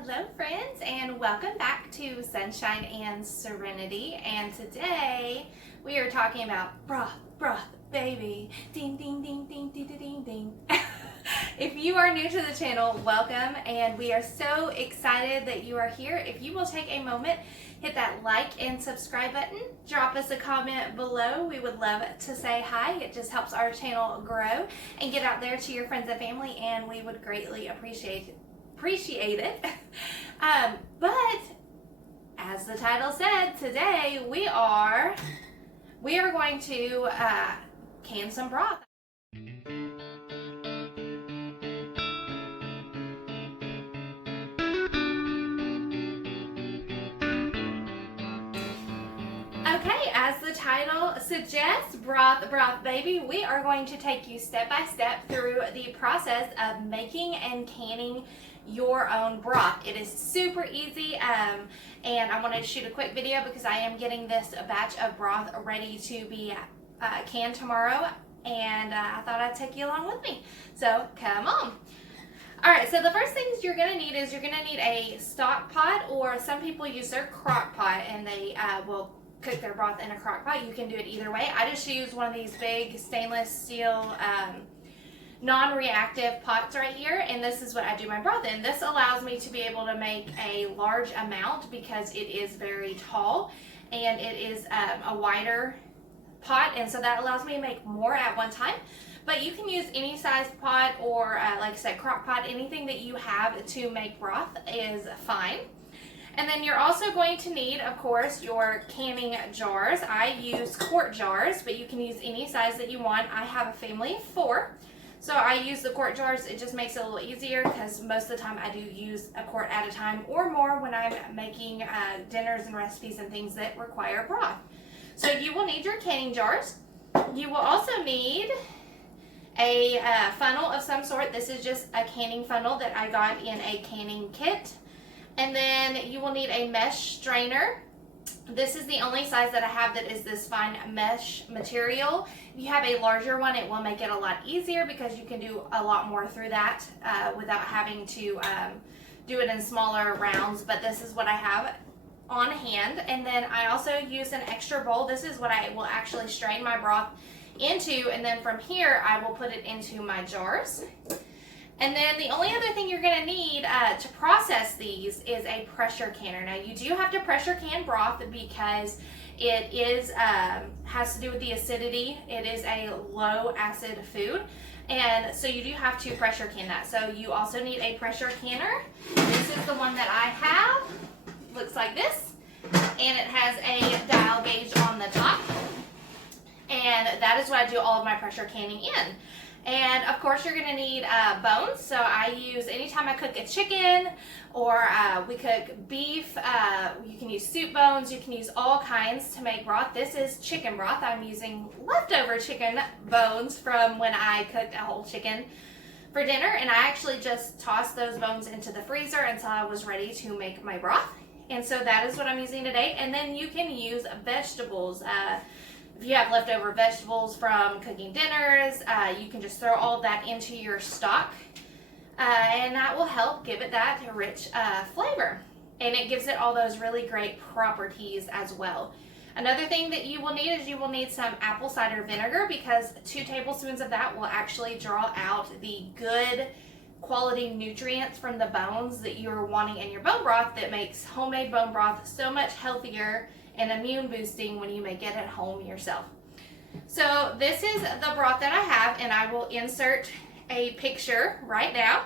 Hello friends, and welcome back to Sunshine and Serenity. And today we are talking about broth, baby. Ding, ding, ding, ding, ding, ding, ding, ding. If you are new to the channel, welcome, and we are so excited that you are here. If you will take a moment, hit that like and subscribe button, drop us a comment below. We would love to say hi. It just helps our channel grow and get out there to your friends and family, and we would greatly appreciate it. But as the title said, today we are going to can some broth. Okay, as the title suggests, broth baby, we are going to take you step by step through the process of making and canning your own broth. It is super easy, and I wanted to shoot a quick video because I am getting this batch of broth ready to be canned tomorrow, and I thought I'd take you along with me. So come on. Alright, so the first things you're going to need is a stock pot, or some people use their crock pot and they will cook their broth in a crock pot. You can do it either way. I just use one of these big stainless steel non-reactive pots right here, and this is what I do my broth in. This allows me to be able to make a large amount because it is very tall and it is a wider pot, and so that allows me to make more at one time. But you can use any sized pot, or like I said, crock pot. Anything that you have to make broth is fine. And then you're also going to need, of course, your canning jars. I use quart jars, but you can use any size that you want. I have a family of 4, so I use the quart jars. It just makes it a little easier because most of the time I do use a quart at a time or more when I'm making dinners and recipes and things that require broth. So you will need your canning jars. You will also need a funnel of some sort. This is just a canning funnel that I got in a canning kit. And then you will need a mesh strainer. This is the only size that I have that is this fine mesh material. If you have a larger one, it will make it a lot easier because you can do a lot more through that without having to do it in smaller rounds. But this is what I have on hand. And then I also use an extra bowl. This is what I will actually strain my broth into, and then from here I will put it into my jars. And then the only other thing you're going to need to process these is a pressure canner. Now you do have to pressure can broth because it is has to do with the acidity. It is a low acid food, and so you do have to pressure can that. So you also need a pressure canner. This is the one that I have. Looks like this, and it has a dial gauge on the top, and that is what I do all of my pressure canning in. And of course you're going to need bones. So I use, anytime I cook a chicken or we cook beef, you can use soup bones, you can use all kinds to make broth. This is chicken broth. I'm using leftover chicken bones from when I cooked a whole chicken for dinner, and I actually just tossed those bones into the freezer until I was ready to make my broth. And so that is what I'm using today. And then you can use vegetables. If you have leftover vegetables from cooking dinners, you can just throw all of that into your stock, and that will help give it that rich flavor. And it gives it all those really great properties as well. Another thing that you will need is you will need some apple cider vinegar, because 2 tablespoons of that will actually draw out the good quality nutrients from the bones that you're wanting in your bone broth, that makes homemade bone broth so much healthier and immune boosting when you make it at home yourself. So this is the broth that I have, and I will insert a picture right now.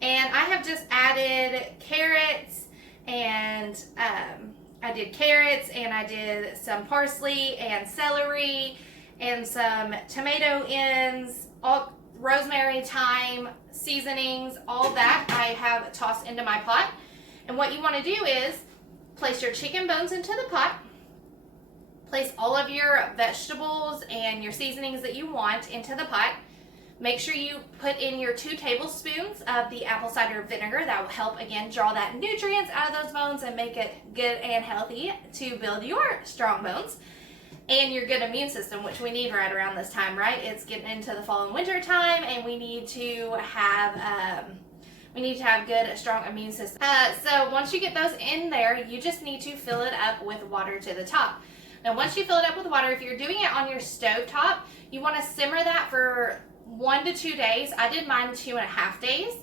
And I have just added carrots, and I did carrots, and I did some parsley and celery and some tomato ends, all rosemary, thyme, seasonings, all that I have tossed into my pot. And what you want to do is place your chicken bones into the pot, place all of your vegetables and your seasonings that you want into the pot. Make sure you put in your 2 tablespoons of the apple cider vinegar. That will help, again, draw that nutrients out of those bones and make it good and healthy to build your strong bones and your good immune system, which we need right around this time, right? It's getting into the fall and winter time, and we need to have We need to have good, strong immune system. So once you get those in there, you just need to fill it up with water to the top. Now, once you fill it up with water, if you're doing it on your stove top, you want to simmer that for 1 to 2 days. I did mine 2.5 days.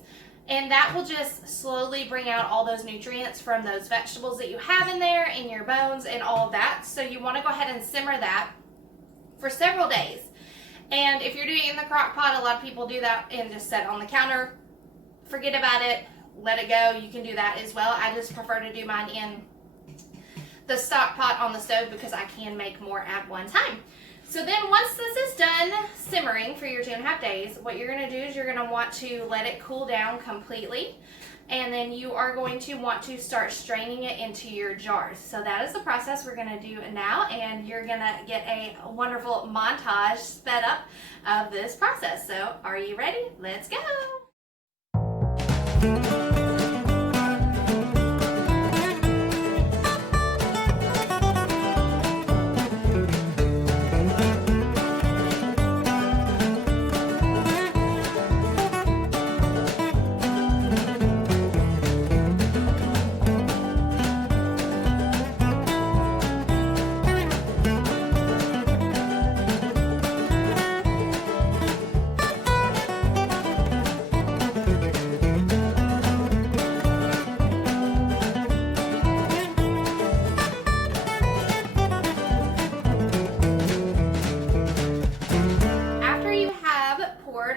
And that will just slowly bring out all those nutrients from those vegetables that you have in there, in your bones, and all of that. So you want to go ahead and simmer that for several days. And if you're doing it in the crock pot, a lot of people do that and just set it on the counter. Forget about it. Let it go. You can do that as well. I just prefer to do mine in the stock pot on the stove because I can make more at one time. So then once this is done simmering for your 2.5 days, what you're going to do is you're going to want to let it cool down completely. And then you are going to want to start straining it into your jars. So that is the process we're going to do now. And you're going to get a wonderful montage sped up of this process. So are you ready? Let's go.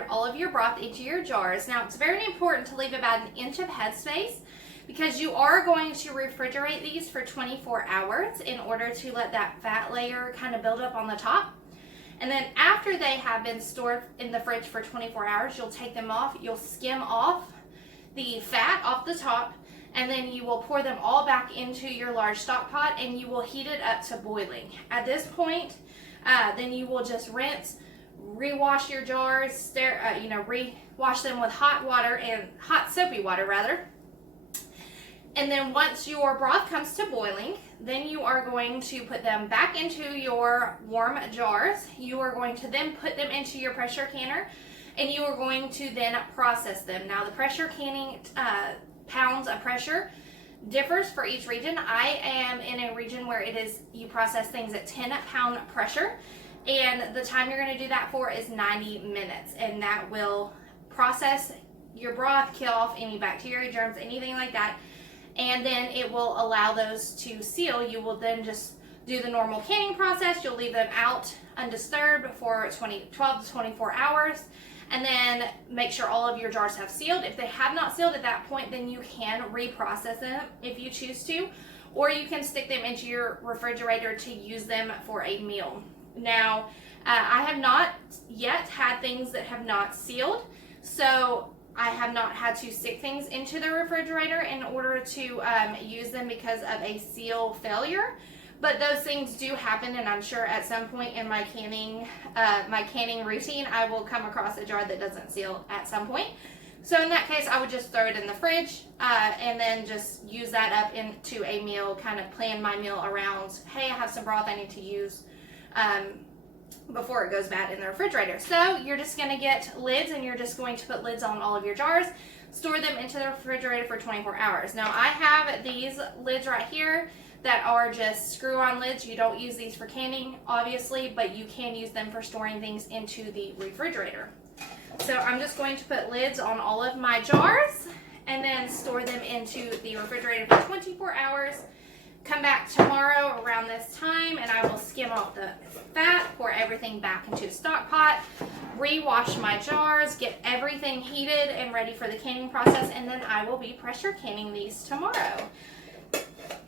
All of your broth into your jars. Now, it's very important to leave about 1 inch of headspace because you are going to refrigerate these for 24 hours in order to let that fat layer kind of build up on the top. And then after they have been stored in the fridge for 24 hours, you'll take them off, you'll skim off the fat off the top, and then you will pour them all back into your large stock pot and you will heat it up to boiling. At this point, then you will just rinse, rewash your jars, rewash them with hot water and hot soapy water rather. And then once your broth comes to boiling, then you are going to put them back into your warm jars. You are going to then put them into your pressure canner and you are going to then process them. Now the pressure canning pounds of pressure differs for each region. I am in a region where you process things at 10-pound pressure. And the time you're going to do that for is 90 minutes. And that will process your broth, kill off any bacteria, germs, anything like that. And then it will allow those to seal. You will then just do the normal canning process. You'll leave them out undisturbed for 12 to 24 hours. And then make sure all of your jars have sealed. If they have not sealed at that point, then you can reprocess them if you choose to. Or you can stick them into your refrigerator to use them for a meal. Now, I have not yet had things that have not sealed, so I have not had to stick things into the refrigerator in order to use them because of a seal failure. But those things do happen, and I'm sure at some point in my canning routine, I will come across a jar that doesn't seal at some point. So in that case, I would just throw it in the fridge and then just use that up into a meal, kind of plan my meal around, hey, I have some broth I need to use before it goes bad in the refrigerator. So you're just going to get lids and you're just going to put lids on all of your jars, store them into the refrigerator for 24 hours. Now I have these lids right here that are just screw-on lids. You don't use these for canning, obviously, but you can use them for storing things into the refrigerator. So I'm just going to put lids on all of my jars and then store them into the refrigerator for 24 hours. Come back tomorrow around this time and I will skim off the fat, pour everything back into a stock pot, rewash my jars, get everything heated and ready for the canning process, and then I will be pressure canning these tomorrow.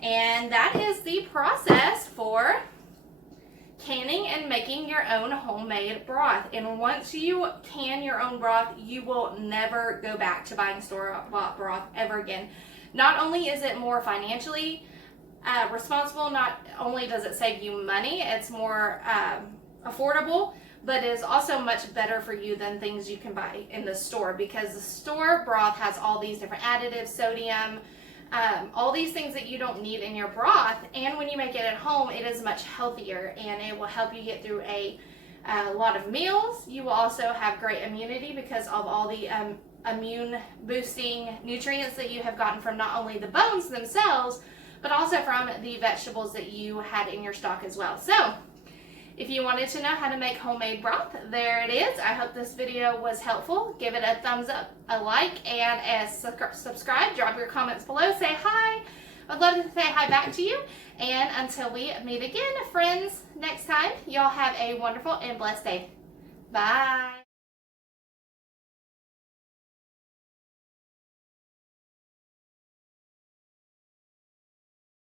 And that is the process for canning and making your own homemade broth. And once you can your own broth, you will never go back to buying store-bought broth ever again. Not only is it more financially responsible, not only does it save you money, it's more affordable, but it is also much better for you than things you can buy in the store, because the store broth has all these different additives, sodium, all these things that you don't need in your broth. And when you make it at home, it is much healthier and it will help you get through a lot of meals. You will also have great immunity because of all the immune boosting nutrients that you have gotten from not only the bones themselves, but also from the vegetables that you had in your stock as well. So if you wanted to know how to make homemade broth, there it is. I hope this video was helpful. Give it a thumbs up, a like, and a subscribe. Drop your comments below. Say hi. I'd love to say hi back to you. And until we meet again, friends, next time, y'all have a wonderful and blessed day. Bye.